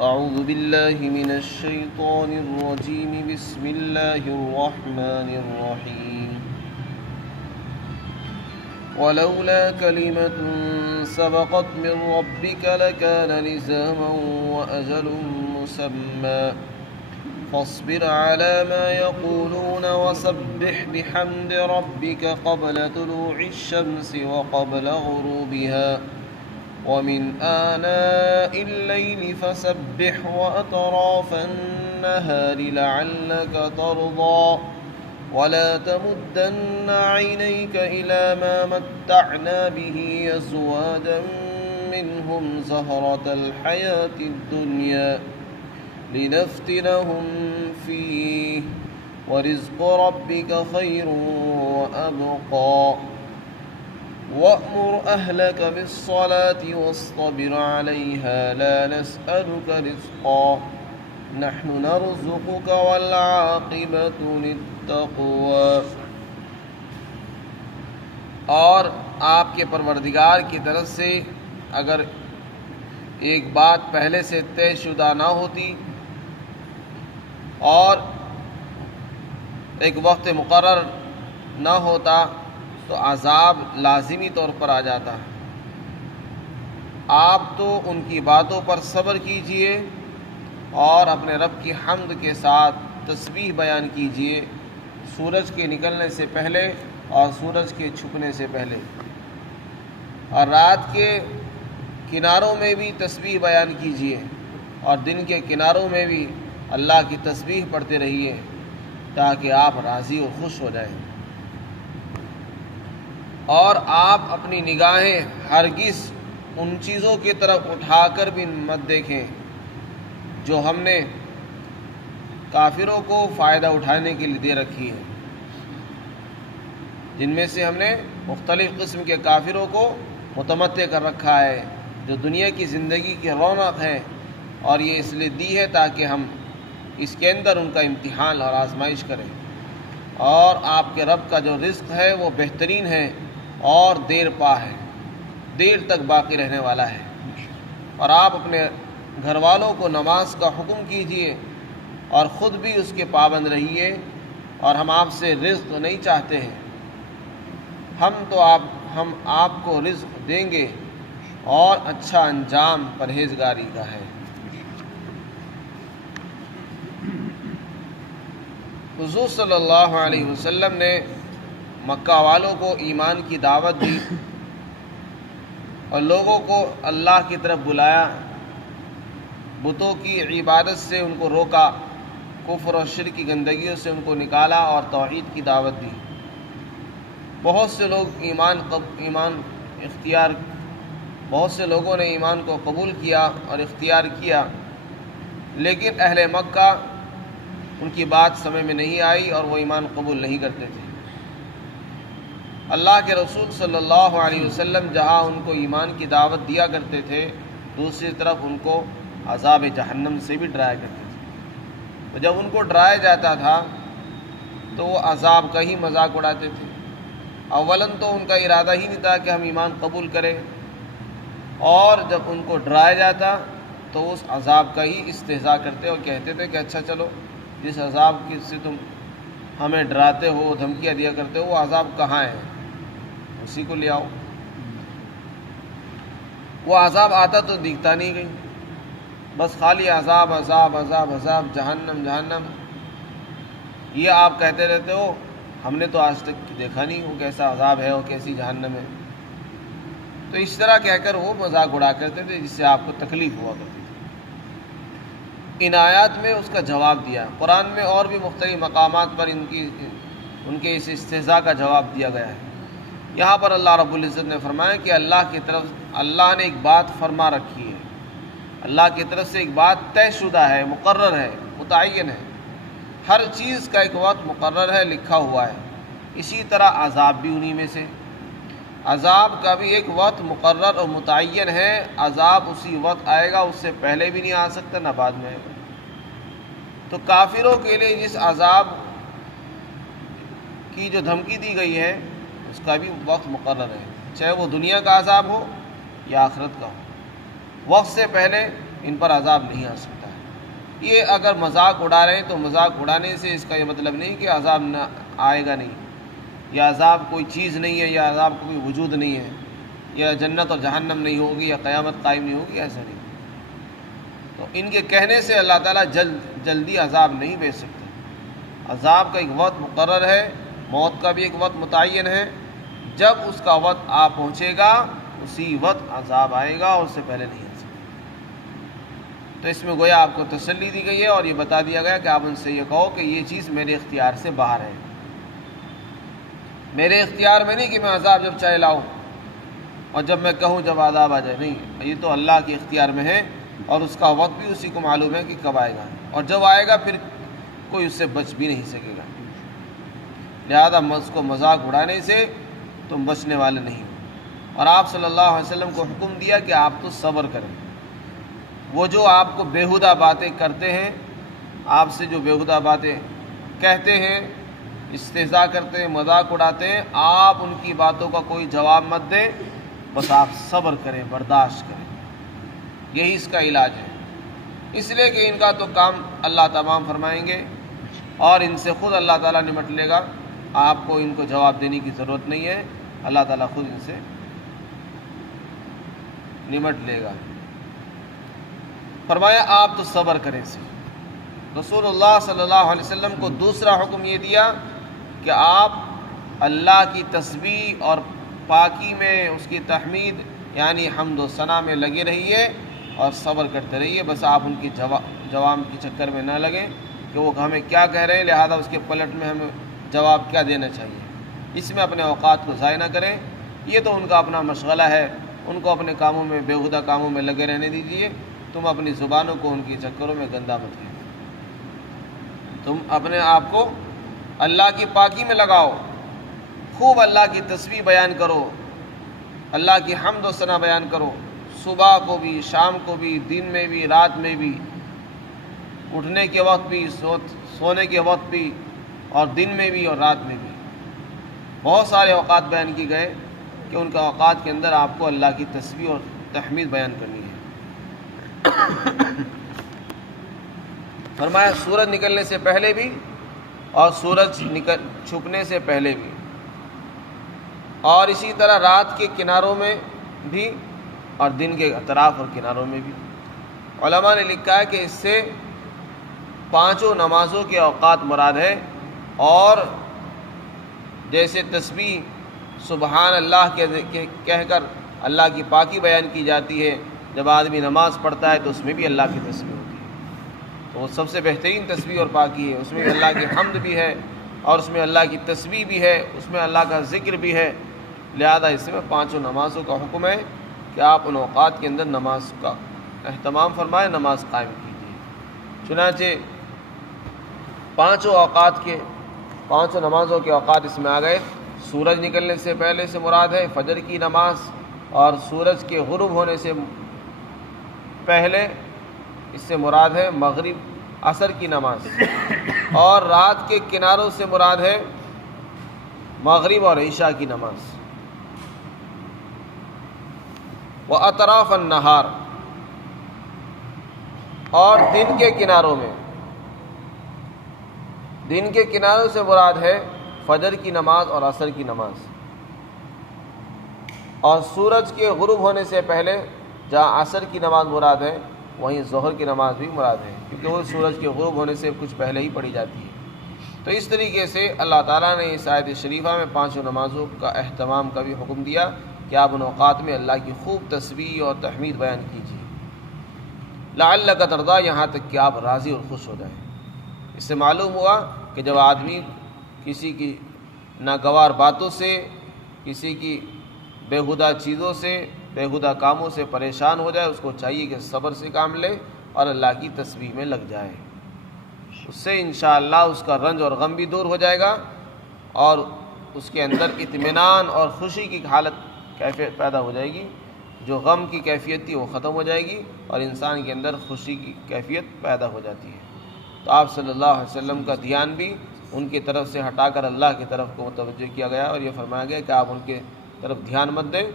أعوذ بالله من الشيطان الرجيم. بسم الله الرحمن الرحيم. ولولا كلمة سبقت من ربك لكان لزاما وأجل مسمى فاصبر على ما يقولون وسبح بحمد ربك قبل طلوع الشمس وقبل غروبها ومن آناء الليل فسبح وأطراف النهار لعلك ترضى ولا تمدن عينيك إلى ما متعنا به أزواجا منهم زهرة الحياة الدنيا لنفتنهم فيه ورزق ربك خير وأبقى وأمر أهلك بالصلاة واصطبر عليها لا نسألك رزقا نحن نرزقك والعاقبة للتقوى. اور آپ کے پروردگار کی طرف سے اگر ایک بات پہلے سے طے شدہ نہ ہوتی اور ایک وقت مقرر نہ ہوتا تو عذاب لازمی طور پر آ جاتا. آپ تو ان کی باتوں پر صبر کیجئے اور اپنے رب کی حمد کے ساتھ تسبیح بیان کیجئے سورج کے نکلنے سے پہلے اور سورج کے چھپنے سے پہلے، اور رات کے کناروں میں بھی تسبیح بیان کیجئے اور دن کے کناروں میں بھی اللہ کی تسبیح پڑھتے رہیے تاکہ آپ راضی اور خوش ہو جائیں. اور آپ اپنی نگاہیں ہرگز ان چیزوں کی طرف اٹھا کر بھی مت دیکھیں جو ہم نے کافروں کو فائدہ اٹھانے کے لیے دے رکھی ہے، جن میں سے ہم نے مختلف قسم کے کافروں کو متمتع کر رکھا ہے، جو دنیا کی زندگی کی رونق ہے، اور یہ اس لیے دی ہے تاکہ ہم اس کے اندر ان کا امتحان اور آزمائش کریں. اور آپ کے رب کا جو رزق ہے وہ بہترین ہے اور دیر پا ہے، دیر تک باقی رہنے والا ہے. اور آپ اپنے گھر والوں کو نماز کا حکم کیجئے اور خود بھی اس کے پابند رہیے. اور ہم آپ سے رزق نہیں چاہتے ہیں، ہم آپ کو رزق دیں گے اور اچھا انجام پرہیزگاری کا ہے. حضور صلی اللہ علیہ وسلم نے مکہ والوں کو ایمان کی دعوت دی اور لوگوں کو اللہ کی طرف بلایا، بتوں کی عبادت سے ان کو روکا، کفر اور شرک کی گندگیوں سے ان کو نکالا اور توحید کی دعوت دی. بہت سے لوگوں نے ایمان کو قبول کیا اور اختیار کیا، لیکن اہل مکہ ان کی بات سمجھ میں نہیں آئی اور وہ ایمان قبول نہیں کرتے تھے. اللہ کے رسول صلی اللہ علیہ وسلم جہاں ان کو ایمان کی دعوت دیا کرتے تھے، دوسری طرف ان کو عذاب جہنم سے بھی ڈرایا کرتے تھے. تو جب ان کو ڈرایا جاتا تھا تو وہ عذاب کا ہی مذاق اڑاتے تھے. اولاً تو ان کا ارادہ ہی نہیں تھا کہ ہم ایمان قبول کریں، اور جب ان کو ڈرایا جاتا تو اس عذاب کا ہی استہزاء کرتے اور کہتے تھے کہ اچھا چلو، جس عذاب سے تم ہمیں ڈراتے ہو، دھمکیاں دیا کرتے ہو، وہ عذاب کہاں ہے، اسی کو لے آؤ. وہ عذاب آتا تو دکھتا نہیں گئی، بس خالی عذاب عذاب عذاب عذاب، جہنم جہنم، یہ آپ کہتے رہتے ہو. ہم نے تو آج تک دیکھا نہیں وہ کیسا عذاب ہے اور کیسی جہنم ہے. تو اس طرح کہہ کر وہ مذاق اڑا کرتے تھے، جس سے آپ کو تکلیف ہوا کرتی تھی. ان آیات میں اس کا جواب دیا. قرآن میں اور بھی مختلف مقامات پر ان کے اس استہزاء کا جواب دیا گیا ہے. یہاں پر اللہ رب العزت نے فرمایا کہ اللہ نے ایک بات فرما رکھی ہے، اللہ کی طرف سے ایک بات طے شدہ ہے، مقرر ہے، متعین ہے. ہر چیز کا ایک وقت مقرر ہے، لکھا ہوا ہے. اسی طرح عذاب بھی انہی میں سے. عذاب کا بھی ایک وقت مقرر اور متعین ہے. عذاب اسی وقت آئے گا، اس سے پہلے بھی نہیں آ سکتا نہ بعد میں آئے گا. تو کافروں کے لیے جس عذاب کی جو دھمکی دی گئی ہے اس کا بھی وقت مقرر ہے، چاہے وہ دنیا کا عذاب ہو یا آخرت کا ہو. وقت سے پہلے ان پر عذاب نہیں آ سکتا ہے۔ یہ اگر مذاق اڑا رہے ہیں تو مذاق اڑانے سے اس کا یہ مطلب نہیں کہ عذاب نہ آئے گا نہیں، یا عذاب کوئی چیز نہیں ہے، یا عذاب کوئی وجود نہیں ہے، یا جنت اور جہنم نہیں ہوگی، یا قیامت قائم نہیں ہوگی، ایسا نہیں۔ تو ان کے کہنے سے اللہ تعالیٰ جلدی عذاب نہیں بھیج سکتے۔ عذاب کا ایک وقت مقرر ہے، موت کا بھی ایک وقت متعین ہے، جب اس کا وقت آ پہنچے گا اسی وقت عذاب آئے گا، اور اس سے پہلے نہیں آ سکتا۔ تو اس میں گویا آپ کو تسلی دی گئی ہے، اور یہ بتا دیا گیا کہ آپ ان سے یہ کہو کہ یہ چیز میرے اختیار سے باہر ہے، میرے اختیار میں نہیں کہ میں عذاب جب چاہے لاؤں اور جب میں کہوں جب عذاب آ جائے، نہیں، یہ تو اللہ کے اختیار میں ہے، اور اس کا وقت بھی اسی کو معلوم ہے کہ کب آئے گا، اور جب آئے گا پھر کوئی اس سے بچ بھی نہیں سکے گا۔ لہذا اس کو مذاق اڑانے سے تم بچنے والے نہیں ہو۔ اور آپ صلی اللہ علیہ وسلم کو حکم دیا کہ آپ تو صبر کریں۔ وہ جو آپ کو بیہودہ باتیں کرتے ہیں، آپ سے جو بیہودہ باتیں کہتے ہیں، استہزاء کرتے ہیں، مذاق اڑاتے ہیں، آپ ان کی باتوں کا کوئی جواب مت دیں، بس آپ صبر کریں، برداشت کریں، یہی اس کا علاج ہے۔ اس لیے کہ ان کا تو کام اللہ تمام فرمائیں گے، اور ان سے خود اللہ تعالیٰ نمٹ لے گا، آپ کو ان کو جواب دینے کی ضرورت نہیں ہے، اللہ تعالیٰ خود ان سے نمٹ لے گا۔ فرمایا آپ تو صبر کریں سے۔ رسول اللہ صلی اللہ علیہ وسلم کو دوسرا حکم یہ دیا کہ آپ اللہ کی تسبیح اور پاکی میں، اس کی تحمید یعنی حمد و ثنا میں لگے رہیے اور صبر کرتے رہیے، بس آپ ان کی جواب کے چکر میں نہ لگیں کہ وہ ہمیں کیا کہہ رہے ہیں، لہذا اس کے پلٹ میں ہمیں جواب کیا دینا چاہیے، اس میں اپنے اوقات کو ضائع نہ کریں۔ یہ تو ان کا اپنا مشغلہ ہے، ان کو اپنے کاموں میں، بیہودہ کاموں میں لگے رہنے دیجیے، تم اپنی زبانوں کو ان کے چکروں میں گندا مت کیجیے، تم اپنے آپ کو اللہ کی پاکی میں لگاؤ، خوب اللہ کی تسبیح بیان کرو، اللہ کی حمد و ثنا بیان کرو، صبح کو بھی، شام کو بھی، دن میں بھی، رات میں بھی، اٹھنے کے وقت بھی، سونے کے وقت بھی، اور دن میں بھی اور رات میں بھی۔ بہت سارے اوقات بیان کیے گئے کہ ان کے اوقات کے اندر آپ کو اللہ کی تسبیح اور تحمید بیان کرنی ہے۔ فرمایا سورج نکلنے سے پہلے بھی اور سورج چھپنے سے پہلے بھی، اور اسی طرح رات کے کناروں میں بھی اور دن کے اطراف اور کناروں میں بھی۔ علماء نے لکھا ہے کہ اس سے 5 نمازوں کے اوقات مراد ہے، اور جیسے تسبیح سبحان اللہ کہہ کر اللہ کی پاکی بیان کی جاتی ہے، جب آدمی نماز پڑھتا ہے تو اس میں بھی اللہ کی تسبیح ہوتی ہے، تو وہ سب سے بہترین تسبیح اور پاکی ہے، اس میں اللہ کی حمد بھی ہے، اور اس میں اللہ کی تسبیح بھی ہے، اس میں اللہ کا ذکر بھی ہے۔ لہذا اس میں 5 نمازوں کا حکم ہے کہ آپ ان اوقات کے اندر نماز کا اہتمام فرمائیں، نماز قائم کیجیے۔ چنانچہ 5 نمازوں کے اوقات اس میں آ گئے۔ سورج نکلنے سے پہلے سے مراد ہے فجر کی نماز، اور سورج کے غروب ہونے سے پہلے اس سے مراد ہے مغرب عصر کی نماز، اور رات کے کناروں سے مراد ہے مغرب اور عشاء کی نماز۔ وَأَطْرَافَ النَّهَارِ، اور دن کے کناروں میں، دن کے کناروں سے مراد ہے فجر کی نماز اور عصر کی نماز، اور سورج کے غروب ہونے سے پہلے جہاں عصر کی نماز مراد ہے وہیں ظہر کی نماز بھی مراد ہے، کیونکہ وہ سورج کے غروب ہونے سے کچھ پہلے ہی پڑھی جاتی ہے۔ تو اس طریقے سے اللہ تعالیٰ نے اس آیت شریفہ میں 5 نمازوں کا اہتمام کا بھی حکم دیا کہ آپ ان اوقات میں اللہ کی خوب تسبیح اور تحمید بیان کیجیے۔ لعلک ترضی، یہاں تک کہ آپ راضی اور خوش ہو جائیں۔ اس سے معلوم ہوا کہ جب آدمی کسی کی ناگوار باتوں سے، کسی کی بیہودہ چیزوں سے، بیہودہ کاموں سے پریشان ہو جائے، اس کو چاہیے کہ صبر سے کام لے اور اللہ کی تسبیح میں لگ جائے۔ اس سے انشاءاللہ اس کا رنج اور غم بھی دور ہو جائے گا، اور اس کے اندر اطمینان اور خوشی کی حالت کیفیت پیدا ہو جائے گی۔ جو غم کی کیفیت تھی وہ ختم ہو جائے گی، اور انسان کے اندر خوشی کی کیفیت پیدا ہو جاتی ہے۔ تو آپ صلی اللہ علیہ وسلم کا دھیان بھی ان کی طرف سے ہٹا کر اللہ کی طرف کو متوجہ کیا گیا، اور یہ فرمایا گیا کہ آپ ان کے طرف دھیان مت دیں،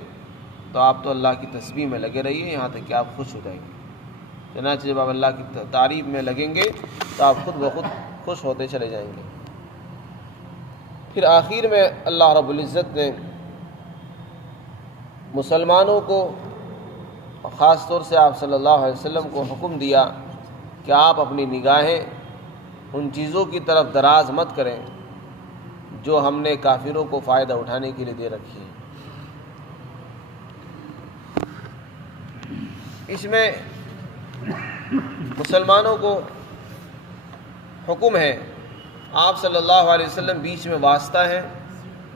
تو آپ تو اللہ کی تسبیح میں لگے رہیے یہاں تک کہ آپ خوش ہو جائیں گے۔ چنانچہ جب آپ اللہ کی تعریف میں لگیں گے تو آپ خود بخود خوش ہوتے چلے جائیں گے۔ پھر آخر میں اللہ رب العزت نے مسلمانوں کو، خاص طور سے آپ صلی اللہ علیہ وسلم کو حکم دیا کہ آپ اپنی نگاہیں ان چیزوں کی طرف دراز مت کریں جو ہم نے کافروں کو فائدہ اٹھانے کے لیے دے رکھی ہے۔ اس میں مسلمانوں کو حکم ہے، آپ صلی اللہ علیہ وسلم بیچ میں واسطہ ہیں،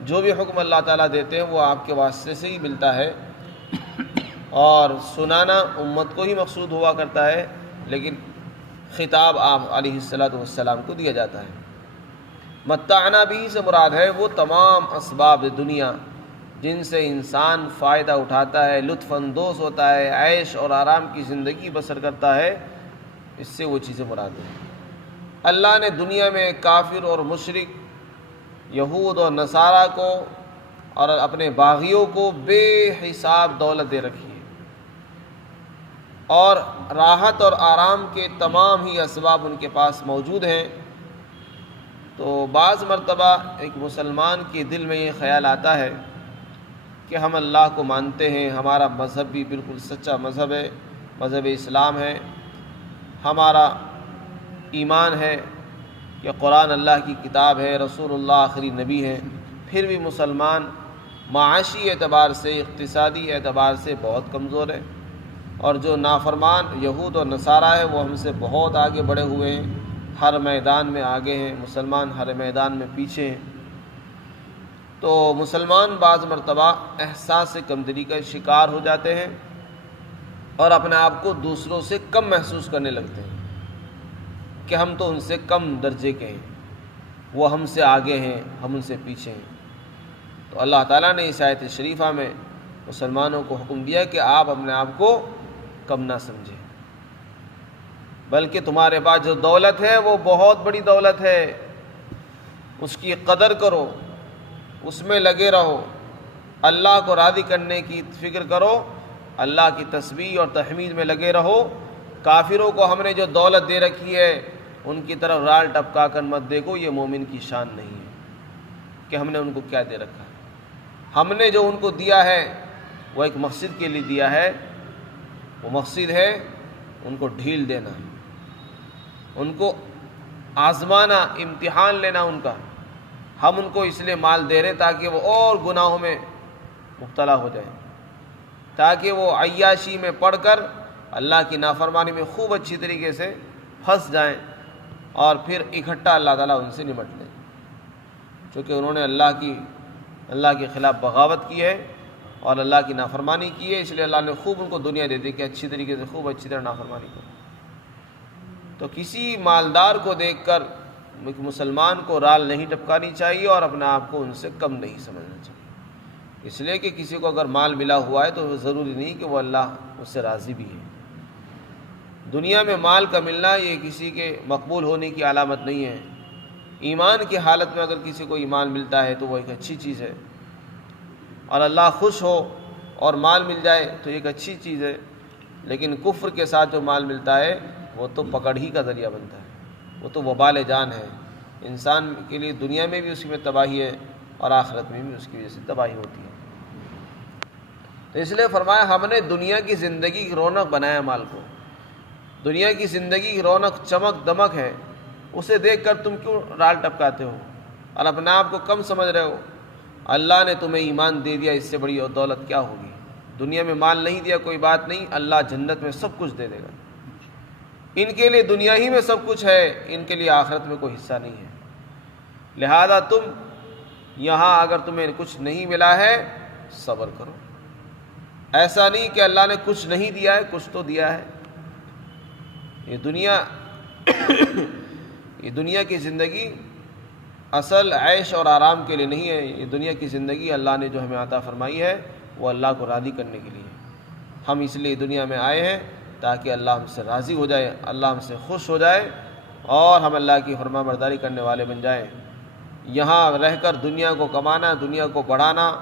جو بھی حکم اللہ تعالیٰ دیتے ہیں وہ آپ کے واسطے سے ہی ملتا ہے، اور سنانا امت کو ہی مقصود ہوا کرتا ہے، لیکن خطاب آپ علیہ السلام کو دیا جاتا ہے۔ متعنا بھی سے مراد ہے وہ تمام اسباب دنیا جن سے انسان فائدہ اٹھاتا ہے، لطف اندوز ہوتا ہے، عیش اور آرام کی زندگی بسر کرتا ہے، اس سے وہ چیزیں مراد ہیں۔ اللہ نے دنیا میں کافر اور مشرک، یہود اور نصارہ کو اور اپنے باغیوں کو بے حساب دولت دے رکھی ہے، اور راحت اور آرام کے تمام ہی اسباب ان کے پاس موجود ہیں۔ تو بعض مرتبہ ایک مسلمان کے دل میں یہ خیال آتا ہے کہ ہم اللہ کو مانتے ہیں، ہمارا مذہب بھی بالکل سچا مذہب ہے، مذہب اسلام ہے، ہمارا ایمان ہے کہ قرآن اللہ کی کتاب ہے، رسول اللہ آخری نبی ہے، پھر بھی مسلمان معاشی اعتبار سے، اقتصادی اعتبار سے بہت کمزور ہے، اور جو نافرمان یہود اور نصارہ ہے وہ ہم سے بہت آگے بڑھے ہوئے ہیں، ہر میدان میں آگے ہیں، مسلمان ہر میدان میں پیچھے ہیں۔ تو مسلمان بعض مرتبہ احساس کمتری کا شکار ہو جاتے ہیں اور اپنے آپ کو دوسروں سے کم محسوس کرنے لگتے ہیں کہ ہم تو ان سے کم درجے کے ہیں، وہ ہم سے آگے ہیں، ہم ان سے پیچھے ہیں۔ تو اللہ تعالیٰ نے اس آیت شریفہ میں مسلمانوں کو حکم دیا کہ آپ اپنے آپ کو کم نہ سمجھیں، بلکہ تمہارے پاس جو دولت ہے وہ بہت بڑی دولت ہے، اس کی قدر کرو، اس میں لگے رہو، اللہ کو راضی کرنے کی فکر کرو، اللہ کی تسبیح اور تحمید میں لگے رہو۔ کافروں کو ہم نے جو دولت دے رکھی ہے ان کی طرف رال ٹپکا کر مت دیکھو، یہ مومن کی شان نہیں ہے کہ ہم نے ان کو کیا دے رکھا ہے۔ ہم نے جو ان کو دیا ہے وہ ایک مقصد کے لیے دیا ہے، وہ مقصد ہے ان کو ڈھیل دینا، ان کو آزمانا، امتحان لینا ان کا۔ ہم ان کو اس لیے مال دے رہے تاکہ وہ اور گناہوں میں مبتلا ہو جائیں، تاکہ وہ عیاشی میں پڑھ کر اللہ کی نافرمانی میں خوب اچھی طریقے سے پھنس جائیں، اور پھر اکٹھا اللہ تعالیٰ ان سے نمٹ لیں، چونکہ انہوں نے اللہ کے خلاف بغاوت کی ہے اور اللہ کی نافرمانی کی ہے، اس لیے اللہ نے خوب ان کو دنیا دے دی کہ اچھی طریقے سے خوب اچھی طرح نافرمانی کرو۔ تو کسی مالدار کو دیکھ کر مسلمان کو رال نہیں ٹپکانی چاہیے اور اپنے آپ کو ان سے کم نہیں سمجھنا چاہیے، اس لیے کہ کسی کو اگر مال ملا ہوا ہے تو ضروری نہیں کہ وہ اللہ اس سے راضی بھی ہے۔ دنیا میں مال کا ملنا یہ کسی کے مقبول ہونے کی علامت نہیں ہے۔ ایمان کی حالت میں اگر کسی کو ایمان ملتا ہے تو وہ ایک اچھی چیز ہے، اور اللہ خوش ہو اور مال مل جائے تو ایک اچھی چیز ہے، لیکن کفر کے ساتھ جو مال ملتا ہے وہ تو پکڑ ہی کا ذریعہ بنتا ہے، وہ تو وبال جان ہے، انسان کے لیے دنیا میں بھی اس میں تباہی ہے اور آخرت میں بھی اس کی وجہ سے تباہی ہوتی ہے۔ تو اس لیے فرمایا ہم نے دنیا کی زندگی کی رونق بنایا مال کو، دنیا کی زندگی کی رونق چمک دمک ہے، اسے دیکھ کر تم کیوں رال ٹپکاتے ہو اور اپنے آپ کو کم سمجھ رہے ہو؟ اللہ نے تمہیں ایمان دے دیا، اس سے بڑی اور دولت کیا ہوگی؟ دنیا میں مال نہیں دیا کوئی بات نہیں، اللہ جنت میں سب کچھ دے دے گا۔ ان کے لیے دنیا ہی میں سب کچھ ہے، ان کے لیے آخرت میں کوئی حصہ نہیں ہے، لہذا تم یہاں اگر تمہیں کچھ نہیں ملا ہے صبر کرو۔ ایسا نہیں کہ اللہ نے کچھ نہیں دیا ہے، کچھ تو دیا ہے۔ یہ دنیا کی زندگی اصل عیش اور آرام کے لیے نہیں ہے، یہ دنیا کی زندگی اللہ نے جو ہمیں عطا فرمائی ہے وہ اللہ کو راضی کرنے کے لیے ہے۔ ہم اس لیے دنیا میں آئے ہیں تاکہ اللہ ہم سے راضی ہو جائے، اللہ ہم سے خوش ہو جائے اور ہم اللہ کی فرما برداری کرنے والے بن جائیں۔ یہاں رہ کر دنیا کو کمانا، دنیا کو بڑھانا،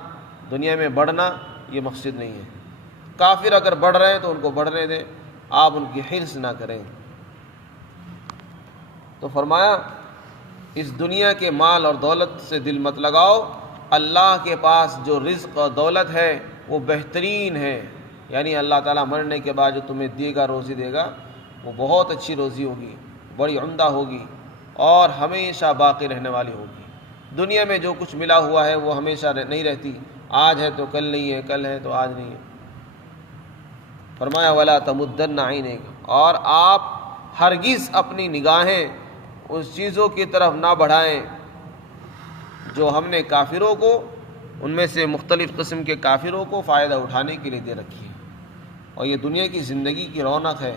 دنیا میں بڑھنا یہ مقصد نہیں ہے۔ کافر اگر بڑھ رہے ہیں تو ان کو بڑھنے دیں، آپ ان کی حرص نہ کریں۔ تو فرمایا اس دنیا کے مال اور دولت سے دل مت لگاؤ، اللہ کے پاس جو رزق اور دولت ہے وہ بہترین ہے، یعنی اللہ تعالیٰ مرنے کے بعد جو تمہیں دے گا، روزی دے گا، وہ بہت اچھی روزی ہوگی، بڑی عمدہ ہوگی اور ہمیشہ باقی رہنے والی ہوگی۔ دنیا میں جو کچھ ملا ہوا ہے وہ ہمیشہ نہیں رہتی، آج ہے تو کل نہیں ہے، کل ہے تو آج نہیں ہے۔ فرمایا وَلَا تَمُدَّنَّ عَيْنَيْكَ، اور آپ ہرگز اپنی نگاہیں اس چیزوں کی طرف نہ بڑھائیں جو ہم نے کافروں کو، ان میں سے مختلف قسم کے کافروں کو فائدہ اٹھانے کے لیے دے رکھی ہے، اور یہ دنیا کی زندگی کی رونق ہے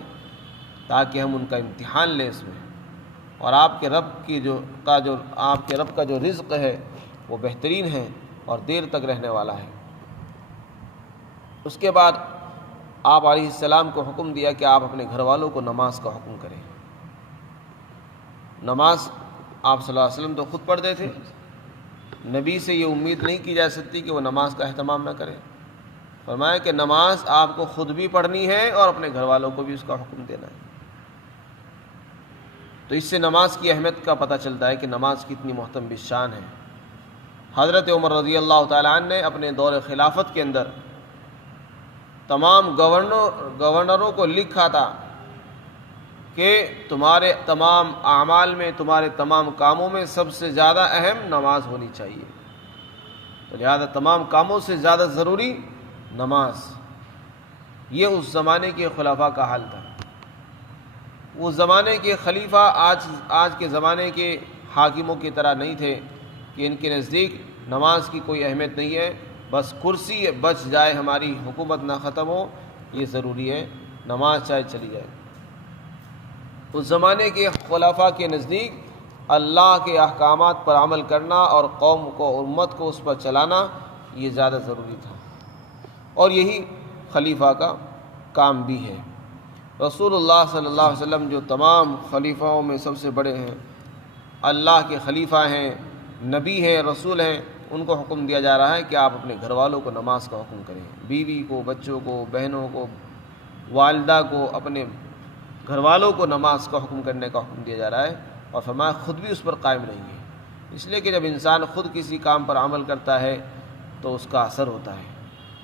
تاکہ ہم ان کا امتحان لیں اس میں، اور آپ کے رب کا جو رزق ہے وہ بہترین ہے اور دیر تک رہنے والا ہے۔ اس کے بعد آپ علیہ السلام کو حکم دیا کہ آپ اپنے گھر والوں کو نماز کا حکم کریں۔ نماز آپ صلی اللہ علیہ وسلم تو خود پڑھتے تھے، نبی سے یہ امید نہیں کی جا سکتی کہ وہ نماز کا اہتمام نہ کرے۔ فرمایا کہ نماز آپ کو خود بھی پڑھنی ہے اور اپنے گھر والوں کو بھی اس کا حکم دینا ہے۔ تو اس سے نماز کی اہمیت کا پتہ چلتا ہے کہ نماز کتنی محترم شان ہے۔ حضرت عمر رضی اللہ تعالیٰ عنہ نے اپنے دور خلافت کے اندر تمام گورنروں کو لکھا تھا کہ تمہارے تمام اعمال میں، تمہارے تمام کاموں میں سب سے زیادہ اہم نماز ہونی چاہیے، تو لہذا تمام کاموں سے زیادہ ضروری نماز۔ یہ اس زمانے کے خلفاء کا حال تھا۔ اس زمانے کے خلیفہ آج کے زمانے کے حاکموں کی طرح نہیں تھے کہ ان کے نزدیک نماز کی کوئی اہمیت نہیں ہے، بس کرسی بچ جائے، ہماری حکومت نہ ختم ہو، یہ ضروری ہے، نماز چاہے چلی جائے۔ اس زمانے کے خلفاء کے نزدیک اللہ کے احکامات پر عمل کرنا اور قوم کو، امت کو اس پر چلانا یہ زیادہ ضروری تھا، اور یہی خلیفہ کا کام بھی ہے۔ رسول اللہ صلی اللہ علیہ وسلم جو تمام خلیفاؤں میں سب سے بڑے ہیں، اللہ کے خلیفہ ہیں، نبی ہیں، رسول ہیں، ان کو حکم دیا جا رہا ہے کہ آپ اپنے گھر والوں کو نماز کا حکم کریں، بیوی کو، بچوں کو، بہنوں کو، والدہ کو، اپنے گھر والوں کو نماز کا حکم کرنے کا حکم دیا جا رہا ہے، اور فرمایا خود بھی اس پر قائم رہیے، اس لیے کہ جب انسان خود کسی کام پر عمل کرتا ہے تو اس کا اثر ہوتا ہے،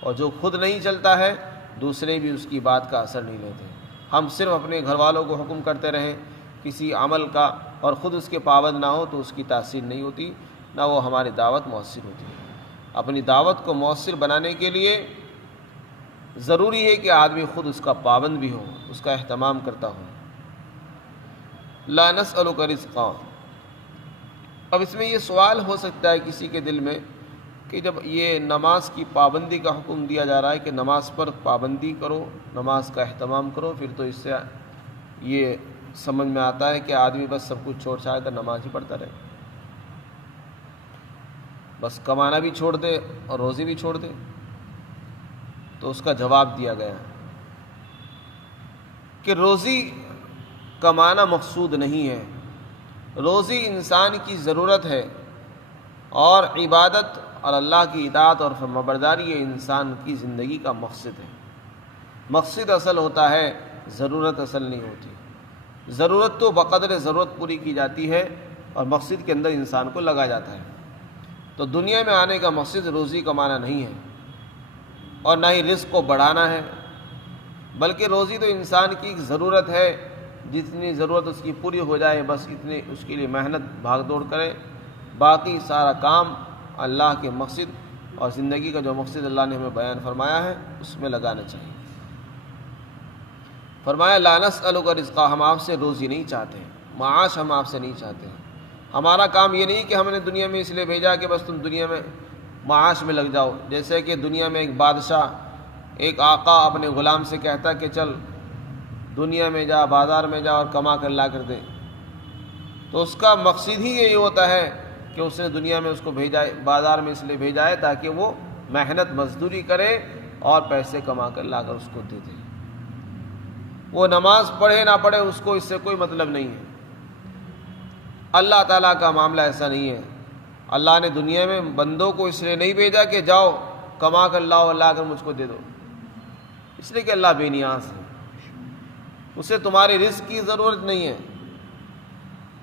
اور جو خود نہیں چلتا ہے دوسرے بھی اس کی بات کا اثر نہیں لیتے۔ ہم صرف اپنے گھر والوں کو حکم کرتے رہیں کسی عمل کا اور خود اس کے پابند نہ ہو تو اس کی تاثیر نہیں ہوتی، نہ وہ ہماری دعوت مؤثر ہوتی ہے۔ اپنی دعوت کو مؤثر بنانے کے لیے ضروری ہے کہ آدمی خود اس کا پابند بھی ہو، اس کا اہتمام کرتا ہو۔ لا نسألک رزقا، اب اس میں یہ سوال ہو سکتا ہے کسی کے دل میں کہ جب یہ نماز کی پابندی کا حکم دیا جا رہا ہے کہ نماز پر پابندی کرو، نماز کا اہتمام کرو، پھر تو اس سے یہ سمجھ میں آتا ہے کہ آدمی بس سب کچھ چھوڑ چھاڑ کر نماز ہی پڑھتا رہے، بس کمانا بھی چھوڑ دے اور روزی بھی چھوڑ دے۔ تو اس کا جواب دیا گیا کہ روزی کمانا مقصود نہیں ہے، روزی انسان کی ضرورت ہے، اور عبادت اور اللہ کی اطاعت اور فرمانبرداری یہ انسان کی زندگی کا مقصد ہے۔ مقصد اصل ہوتا ہے، ضرورت اصل نہیں ہوتی۔ ضرورت تو بقدر ضرورت پوری کی جاتی ہے اور مقصد کے اندر انسان کو لگا جاتا ہے۔ تو دنیا میں آنے کا مقصد روزی کمانا نہیں ہے اور نہ ہی رزق کو بڑھانا ہے، بلکہ روزی تو انسان کی ضرورت ہے، جتنی ضرورت اس کی پوری ہو جائے بس اتنی اس کے لیے محنت بھاگ دوڑ کرے، باقی سارا کام اللہ کے مقصد اور زندگی کا جو مقصد اللہ نے ہمیں بیان فرمایا ہے اس میں لگانا چاہیے۔ فرمایا لا نسألک رزقا، ہم آپ سے روزی نہیں چاہتے، معاش ہم آپ سے نہیں چاہتے ہیں۔ ہمارا کام یہ نہیں کہ ہم نے دنیا میں اس لیے بھیجا کہ بس تم دنیا میں معاش میں لگ جاؤ، جیسے کہ دنیا میں ایک بادشاہ، ایک آقا اپنے غلام سے کہتا کہ چل دنیا میں جا، بازار میں جا اور کما کر لا کر دے، تو اس کا مقصد ہی یہی ہوتا ہے کہ اس نے دنیا میں اس کو بھیجا ہے، بازار میں اس لیے بھیجا ہے تاکہ وہ محنت مزدوری کرے اور پیسے کما کر لا کر اس کو دے دے۔ وہ نماز پڑھے نہ پڑھے اس کو اس سے کوئی مطلب نہیں ہے۔ اللہ تعالیٰ کا معاملہ ایسا نہیں ہے۔ اللہ نے دنیا میں بندوں کو اس لیے نہیں بھیجا کہ جاؤ کما کر لاؤ، لا کر مجھ کو دے دو، اس لیے کہ اللہ بے نیاز ہے۔ اسے تمہاری رزق کی ضرورت نہیں ہے،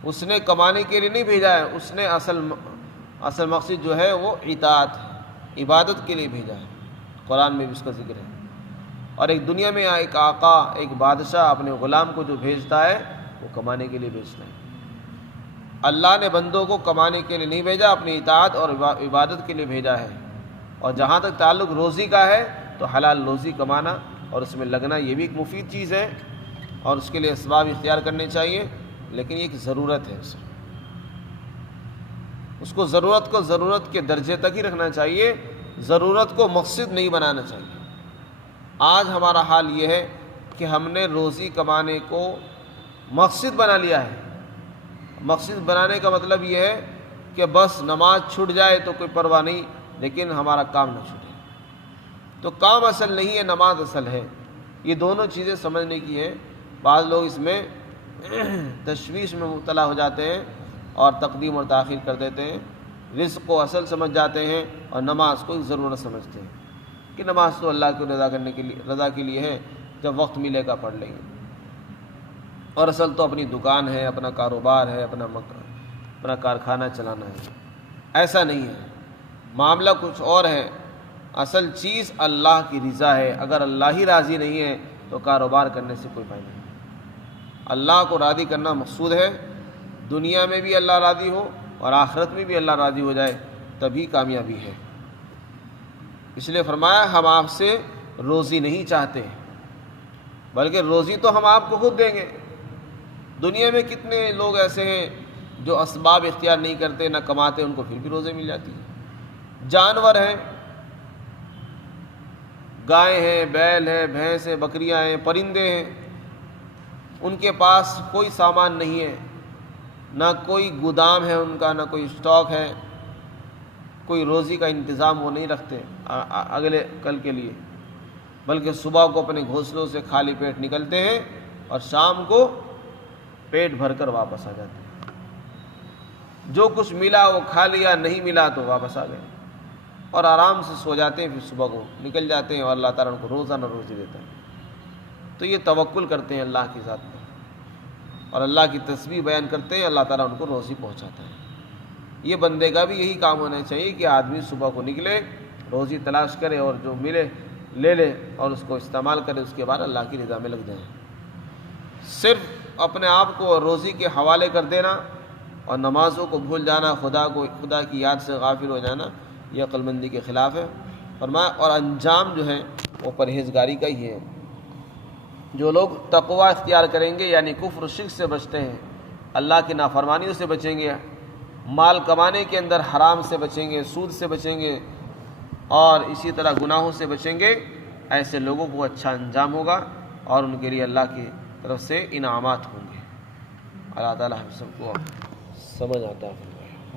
اس نے کمانے کے لیے نہیں بھیجا ہے، اس نے اصل مقصد جو ہے وہ اطاعت ہے، عبادت کے لیے بھیجا ہے۔ قرآن میں بھی اس کا ذکر ہے۔ اور ایک دنیا میں ایک آقا، ایک بادشاہ اپنے غلام کو جو بھیجتا ہے وہ کمانے کے لیے بھیجتا ہے۔ اللہ نے بندوں کو کمانے کے لیے نہیں بھیجا، اپنی اطاعت اور عبادت کے لیے بھیجا ہے۔ اور جہاں تک تعلق روزی کا ہے تو حلال روزی کمانا اور اس میں لگنا یہ بھی ایک مفید چیز ہے، اور اس کے لیے اسباب اختیار کرنے چاہیے، لیکن یہ ایک ضرورت ہے۔ اس کو ضرورت کے درجے تک ہی رکھنا چاہیے، ضرورت کو مقصد نہیں بنانا چاہیے۔ آج ہمارا حال یہ ہے کہ ہم نے روزی کمانے کو مقصد بنا لیا ہے۔ مقصد بنانے کا مطلب یہ ہے کہ بس نماز چھوٹ جائے تو کوئی پرواہ نہیں، لیکن ہمارا کام نہ چھوٹے۔ تو کام اصل نہیں ہے، نماز اصل ہے۔ یہ دونوں چیزیں سمجھنے کی ہیں۔ بعض لوگ اس میں تشویش میں مبتلا ہو جاتے ہیں اور تقدیم اور تاخیر کر دیتے ہیں، رزق کو اصل سمجھ جاتے ہیں اور نماز کو ضرورت سمجھتے ہیں کہ نماز تو اللہ کو رضا کے لیے ہے، جب وقت ملے گا پڑھ لیں گے، اور اصل تو اپنی دکان ہے، اپنا کاروبار ہے، اپنا کارخانہ چلانا ہے۔ ایسا نہیں ہے، معاملہ کچھ اور ہے۔ اصل چیز اللہ کی رضا ہے۔ اگر اللہ ہی راضی نہیں ہے تو کاروبار کرنے سے کوئی فائدہ نہیں۔ اللہ کو راضی کرنا مقصود ہے، دنیا میں بھی اللہ راضی ہو اور آخرت میں بھی اللہ راضی ہو جائے، تبھی کامیابی ہے۔ اس لیے فرمایا ہم آپ سے روزی نہیں چاہتے، بلکہ روزی تو ہم آپ کو خود دیں گے۔ دنیا میں کتنے لوگ ایسے ہیں جو اسباب اختیار نہیں کرتے، نہ کماتے، ان کو پھر بھی روزی مل جاتی ہے۔ جانور ہیں، گائے ہیں، بیل ہیں، بھینس ہیں، بکریاں ہیں، پرندے ہیں، ان کے پاس کوئی سامان نہیں ہے، نہ کوئی گودام ہے ان کا، نہ کوئی اسٹاک ہے، کوئی روزی کا انتظام وہ نہیں رکھتے اگلے کل کے لیے، بلکہ صبح کو اپنے گھونسلوں سے خالی پیٹ نکلتے ہیں اور شام کو پیٹ بھر کر واپس آ جاتے ہیں۔ جو کچھ ملا وہ کھا لیا، نہیں ملا تو واپس آ گئے اور آرام سے سو جاتے ہیں، پھر صبح کو نکل جاتے ہیں اور اللہ تعالیٰ ان کو روزانہ روزی دیتا ہے۔ تو یہ توکل کرتے ہیں اللہ کی ذات پر اور اللہ کی تسبیح بیان کرتے ہیں، اللہ تعالیٰ ان کو روزی پہنچاتا ہے۔ یہ بندے کا بھی یہی کام ہونا چاہیے کہ آدمی صبح کو نکلے، روزی تلاش کرے اور جو ملے لے لے اور اس کو استعمال کرے، اس کے بعد اللہ کی رضا میں لگ جائیں۔ صرف اپنے آپ کو روزی کے حوالے کر دینا اور نمازوں کو بھول جانا، خدا کی یاد سے غافل ہو جانا، یہ عقل مندی کے خلاف ہے۔ اور انجام جو ہے وہ پرہیزگاری کا ہی ہے۔ جو لوگ تقوی اختیار کریں گے، یعنی کفر و شرک سے بچتے ہیں، اللہ کی نافرمانیوں سے بچیں گے، مال کمانے کے اندر حرام سے بچیں گے، سود سے بچیں گے اور اسی طرح گناہوں سے بچیں گے، ایسے لوگوں کو اچھا انجام ہوگا اور ان کے لیے اللہ کی طرف سے انعامات ہوں گے۔ اللہ تعالیٰ ہم سب کو سمجھ آتا ہے۔